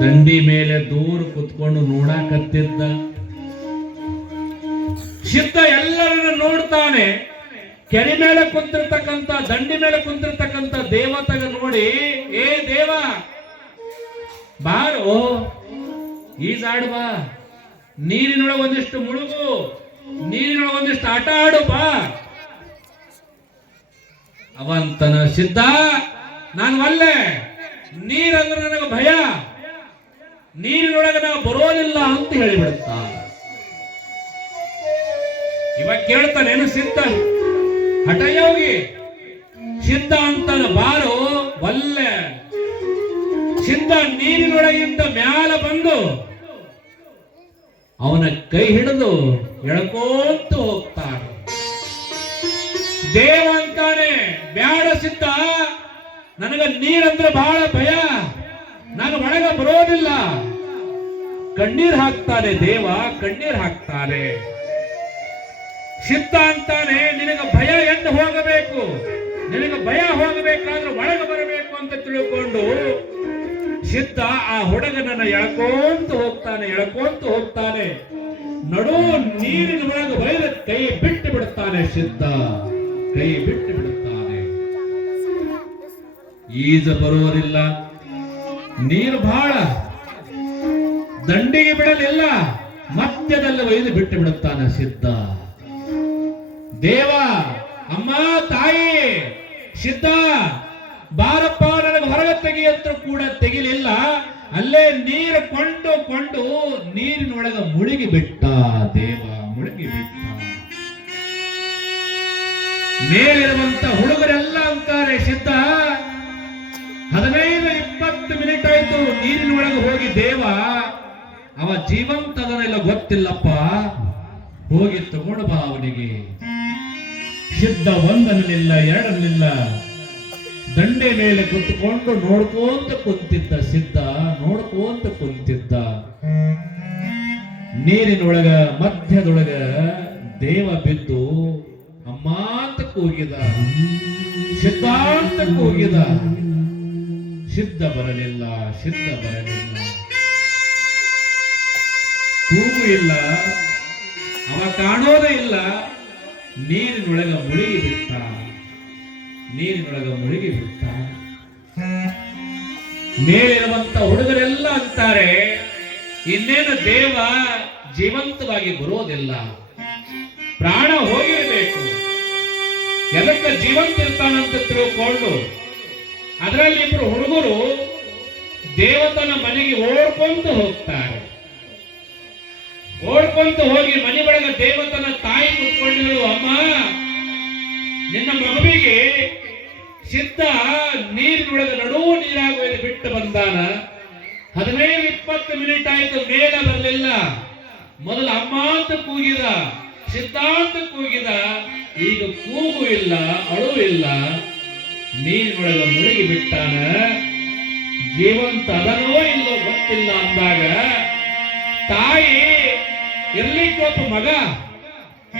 ದಂಡಿ ಮೇಲೆ ದೂರ ಕುತ್ಕೊಂಡು ನೋಡಕತ್ತಿದ್ದ ಸಿದ್ಧ ಎಲ್ಲರನ್ನ ನೋಡ್ತಾನೆ. ಕೆರೆ ಮೇಲೆ ಕುಂತಿರ್ತಕ್ಕಂಥ ದಂಡಿ ಮೇಲೆ ಕುಂತಿರ್ತಕ್ಕಂಥ ದೇವತೆಗ ನೋಡಿ, ಏ ದೇವ ಬಾರೋ ಈಜಾಡು ಬಾ, ನೀರಿನೊಳಗೆ ಒಂದಿಷ್ಟು ಮುಳುಗು, ನೀರಿನೊಳಗೆ ಒಂದಿಷ್ಟು ಆಟ ಆಡು ಬಾ. ಅವಂತನ ಸಿದ್ಧ, ನಾನು ಒಲ್ಲೆ, ನೀರಂದ್ರೆ ನನಗೆ ಭಯ, ನೀರಿನೊಳಗೆ ನಾವು ಬರೋದಿಲ್ಲ ಅಂತ ಹೇಳಿಬಿಡುತ್ತ. ಇವಾಗ ಕೇಳ್ತಾನೇನು ಸಿದ್ಧ, ಹಠಯೋಗಿ ಸಿದ್ಧ ಅಂತಾನ, ಬಾರೋ ಒಲ್ಲೆ. ಸಿದ್ಧ ನೀರಿನೊಳಗಿಂದ ಮ್ಯಾಲ ಬಂದು ಅವನ ಕೈ ಹಿಡಿದು ಎಳ್ಕೋತ ಹೋಗ್ತಾನೆ. ದೇವ ಅಂತಾನೆ, ಬ್ಯಾಡ ಸಿದ್ಧ, ನನಗ ನೀರಂದ್ರೆ ಬಹಳ ಭಯ, ನಾನು ಒಳಗ ಬರೋದಿಲ್ಲ. ಕಣ್ಣೀರ್ ಹಾಕ್ತಾನೆ ದೇವ, ಕಣ್ಣೀರ್ ಹಾಕ್ತಾನೆ. ಸಿದ್ಧ ಅಂತಾನೆ, ನಿನಗ ಭಯ ಎಂದು ಹೋಗಬೇಕು, ನಿನಗ ಭಯ ಹೋಗಬೇಕಾದ್ರೆ ಒಳಗೆ ಬರಬೇಕು ಅಂತ ತಿಳ್ಕೊಂಡು ಸಿದ್ಧ ಆ ಹುಡುಗನನ್ನ ಎಳ್ಕೊಂತ ಹೋಗ್ತಾನೆ, ಎಳ್ಕೊಂತ ಹೋಗ್ತಾನೆ. ನಡು ನೀರಿನ ಒಳಗೆ ಬೈದ ಕೈ ಬಿಟ್ಟು ಬಿಡುತ್ತಾನೆ ಸಿದ್ಧ, ಕೈ ಬಿಟ್ಟು ಬಿಡುತ್ತಾನೆ. ಈಜ ಬರುವುದಿಲ್ಲ, ನೀರು ಬಹಳ, ದಂಡಿಗೆ ಬಿಡಲಿಲ್ಲ, ಮಧ್ಯದಲ್ಲಿ ಒಯ್ದು ಬಿಟ್ಟು ಬಿಡುತ್ತಾನೆ ಸಿದ್ಧ. ದೇವ, ಅಮ್ಮ, ತಾಯಿ, ಸಿದ್ಧ ಬಾರಪ್ಪ ನನಗೆ ಹೊರಗೆ ತೆಗೆಯಂತೂ ಕೂಡ ತೆಗಿಲಿಲ್ಲ, ಅಲ್ಲೇ ನೀರು ಕೊಂಡು ನೀರಿನೊಳಗ ಮುಳುಗಿ ಬಿಟ್ಟ ದೇವ, ಮುಳುಗಿ ಬಿಟ್ಟ. ಮೇಲಿರುವಂತ ಹುಡುಗರೆಲ್ಲ ಅಂತಾರೆ, ಸಿದ್ಧ 15-20 ಮಿನಿಟ್ ಆಯ್ತು ನೀರಿನೊಳಗೆ ಹೋಗಿ ದೇವ, ಅವ ಜೀವಂತ ಅದನ್ನೆಲ್ಲ ಗೊತ್ತಿಲ್ಲಪ್ಪ, ಹೋಗಿ ತಗೊಂಡು ಬಾ ಅವನಿಗೆ. ಸಿದ್ಧ ಒಂದನಿಲ್ಲ, ಎರಡನಿಲ್ಲ, ದಂಡೆ ಮೇಲೆ ಕುತ್ಕೊಂಡು ನೋಡ್ಕೊಂತ ಕುಂತಿದ್ದ ಸಿದ್ಧ, ನೋಡ್ಕೊಂತ ಕುಂತಿದ್ದ. ನೀರಿನೊಳಗ ಮಧ್ಯದೊಳಗ ದೇವ ಬಿದ್ದು ಅಮ್ಮ ಅಂತ ಕೂಗಿದ, ಸಿದ್ಧ ಅಂತ ಕೂಗಿದ. ಸಿದ್ಧ ಬರಲಿಲ್ಲ, ಸಿದ್ಧ ಬರಲಿಲ್ಲ, ಕೂಗು ಇಲ್ಲ, ಅವ ಕಾಣೋದೇ ಇಲ್ಲ. ನೀರಿನೊಳಗ ಮುಳುಗಿ ಬಿಟ್ಟ, ನೀರಿನೊಳಗ ಮುಳುಗಿ ಬಿಟ್ಟ. ಮೇಲಿರುವಂತ ಹುಡುಗರೆಲ್ಲ ಅಂತಾರೆ, ಇನ್ನೇನು ದೇವ ಜೀವಂತವಾಗಿ ಬರೋದಿಲ್ಲ, ಪ್ರಾಣ ಹೋಗಿರಬೇಕು. ಎದಕ್ಕೆ ಜೀವಂತ ಇರ್ತಾನಂತ ತಿಳ್ಕೊಂಡು ಅದರಲ್ಲಿ ಇಬ್ರು ಹುಡುಗರು ದೇವತನ ಮನೆಗೆ ಓಡ್ಕೊಂಡು ಹೋಗ್ತಾರೆ. ಓಡ್ಕೊಂತ ಹೋಗಿ ಮನೆ ಒಳಗೆ ದೇವತನ ತಾಯಿ ಕುತ್ಕೊಂಡಿರು, ಅಮ್ಮ ನಿನ್ನ ಮಗುವಿಗೆ ಸಿದ್ಧ ನೀರಿನೊಳಗೆ ನಡು ನೀರಾಗುವುದು ಬಿಟ್ಟು ಬಂದಾನ, 15-20 ಮಿನಿಟ್ ಆಯ್ತು, ಮೇಲೆ ಬರಲಿಲ್ಲ. ಮೊದಲು ಅಮ್ಮ ಅಂತ ಕೂಗಿದ, ಸಿದ್ಧ ಅಂತ ಕೂಗಿದ, ಈಗ ಕೂಗು ಇಲ್ಲ, ಅಳು ಇಲ್ಲ, ನೀರಿನೊಳಗೆ ಮುಳುಗಿ ಬಿಟ್ಟಾನ. ಜೀವಂತ ಅದನೋ ಇಲ್ಲೋ ಗೊತ್ತಿಲ್ಲ ಅಂದಾಗ ತಾಯಿ ಇರ್ಲಿಕ್ಕೆ ಒಬ್ಬ ಮಗ,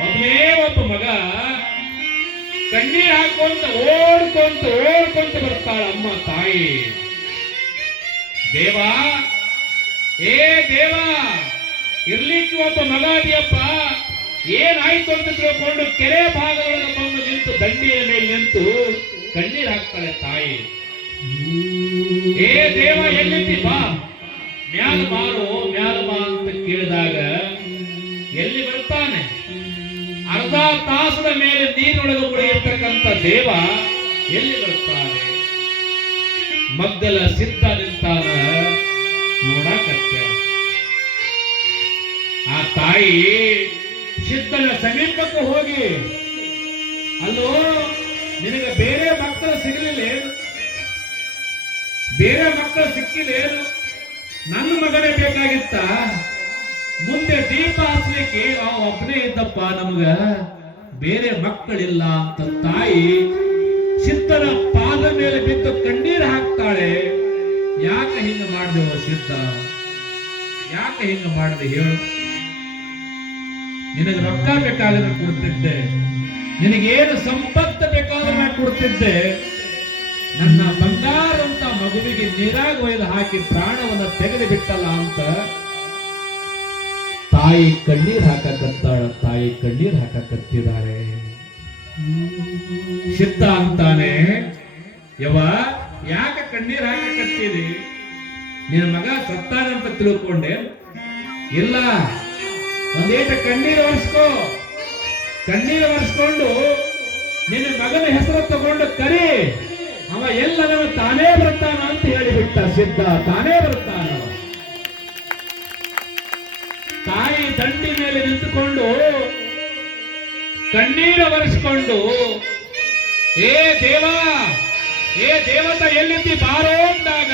ಒಬ್ಬನೇ ಒಬ್ಬ ಮಗ ಕಣ್ಣೀರ್ ಹಾಕೊಂತ ಓಡ್ಕೊಂತ ಬರ್ತಾಳ ಅಮ್ಮ ತಾಯಿ. ದೇವ, ಏ ದೇವ, ಇರ್ಲಿಕ್ಕೆ ಒಬ್ಬ ಮಗ ಅದೆಯಪ್ಪ, ಏನಾಯ್ತು ಅಂತ ತಿಳ್ಕೊಂಡು ಕೆರೆ ಭಾಗದೊಳಗೆ ಬಂದು ನಿಂತು ದಂಡಿಯ ಮೇಲೆ ನಿಂತು ಕಣ್ಣೀರ್ ಹಾಕ್ತಾಳೆ ತಾಯಿ. ಏ ದೇವ, ಎಲ್ಲಿದ್ದಿ, ಬಾ ಮ್ಯಾಲ ಬಾರೋ, ಮ್ಯಾಲ ಬಾ ಅಂತ ಕೇಳಿದಾಗ ಎಲ್ಲಿ ಬರ್ತಾನೆ? ಅರ್ಧ ತಾಸದ ಮೇಲೆ ನೀರಿನೊಳಗೆ ಮುಳುಗಿರ್ತಕ್ಕಂಥ ದೇವ ಎಲ್ಲಿ ಬರ್ತಾನೆ? ಮಗ್ಗಲ ಸಿದ್ಧ ನಿಂತಾನ ನೋಡಕತ್ಯ. ಆ ತಾಯಿ ಸಿದ್ಧನ ಸಮೀಪಕ್ಕೆ ಹೋಗಿ, ಅಲ್ಲೋ ನಿನಗೆ ಬೇರೆ ಮಕ್ಕಳು ಸಿಗಲಿಲ್ಲ, ಬೇರೆ ಮಕ್ಕಳು ಸಿಕ್ಕಿಲ್ಲ, ನನ್ನ ಮಗನೇ ಬೇಕಾಗಿತ್ತ, ಮುಂದೆ ದೀಪ ಹಚ್ಚಲಿಕ್ಕೆ ಒಬ್ಬನೇ ಇದ್ದಪ್ಪ, ನಮಗ ಬೇರೆ ಮಕ್ಕಳಿಲ್ಲ ಅಂತ ತಾಯಿ ಸಿದ್ಧನ ಪಾದ ಮೇಲೆ ಬಿದ್ದು ಕಣ್ಣೀರು ಹಾಕ್ತಾಳೆ. ಯಾಕೆ ಹಿಂಗ ಮಾಡಿದೆವ ಸಿದ್ಧ, ಯಾಕೆ ಹಿಂಗ ಮಾಡಿದೆ ಹೇಳು? ನಿನಗೆ ರೊಕ್ಕ ಬೇಕಾದ್ರೆ ಕೊಡ್ತಿದ್ದೆ, ನಿನಗೇನು ಸಂಪತ್ತು ಬೇಕಾದ್ರೆ ನಾನು ಕೊಡ್ತಿದ್ದೆ, ನನ್ನ ಬಂಗಾರ ಅಂತ ಮಗುವಿಗೆ ನೀರಾಗ ಒಯ್ದು ಹಾಕಿ ಪ್ರಾಣವನ್ನ ತೆಗೆದು ಬಿಟ್ಟಲ್ಲ ಅಂತ ತಾಯಿ ಕಣ್ಣೀರ್ ಹಾಕಕತ್ತಾಳ. ತಾಯಿ ಕಣ್ಣೀರ್ ಹಾಕಕತ್ತಿದ್ದಾರೆ. ಸಿದ್ಧ ಅಂತಾನೆ, ಯವ ಯಾಕೆ ಕಣ್ಣೀರ್ ಹಾಕಕತ್ತೀರಿ? ನಿನ್ನ ಮಗ ಸತ್ತಾನಂತ ತಿಳ್ಕೊಂಡೆ? ಇಲ್ಲ, ಒಂದೇಟ ಕಣ್ಣೀರು ಒರೆಸ್ಕೋ. ಕಣ್ಣೀರು ಒರೆಸ್ಕೊಂಡು ನಿನ್ನ ಮಗನ ಹೆಸರು ತಗೊಂಡು ಕರಿ, ಅವ ಎಲ್ಲನವ ತಾನೇ ಬರ್ತಾನ ಅಂತ ಹೇಳಿಬಿಟ್ಟ ಸಿದ್ಧ. ತಾನೇ ಬರ್ತಾನ. ತಾಯಿ ದಂಡಿ ಮೇಲೆ ನಿಂತುಕೊಂಡು ಕಣ್ಣೀರು ಒರೆಸ್ಕೊಂಡು, ಏ ದೇವ, ಏ ದೇವತ ಎಲ್ಲಿದ್ದಿ ಬಾರೋ ಅಂದಾಗ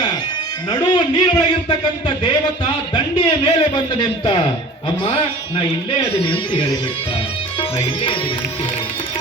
ನಡು ನೀರೊಳಗಿರ್ತಕ್ಕಂಥ ದೇವತ ದಂಡಿಯ ಮೇಲೆ ಬಂದು ನಿಂತ. ಅಮ್ಮ ನಾ ಇಲ್ಲೇ ಅದೀನಿ ಅಂತ ಹೇಳಿಬಿಟ್ಟ. ನಾ ಇಲ್ಲೇ ಅದೀನಿ ಅಂತ ಹೇಳಿಬಿಟ್ಟ.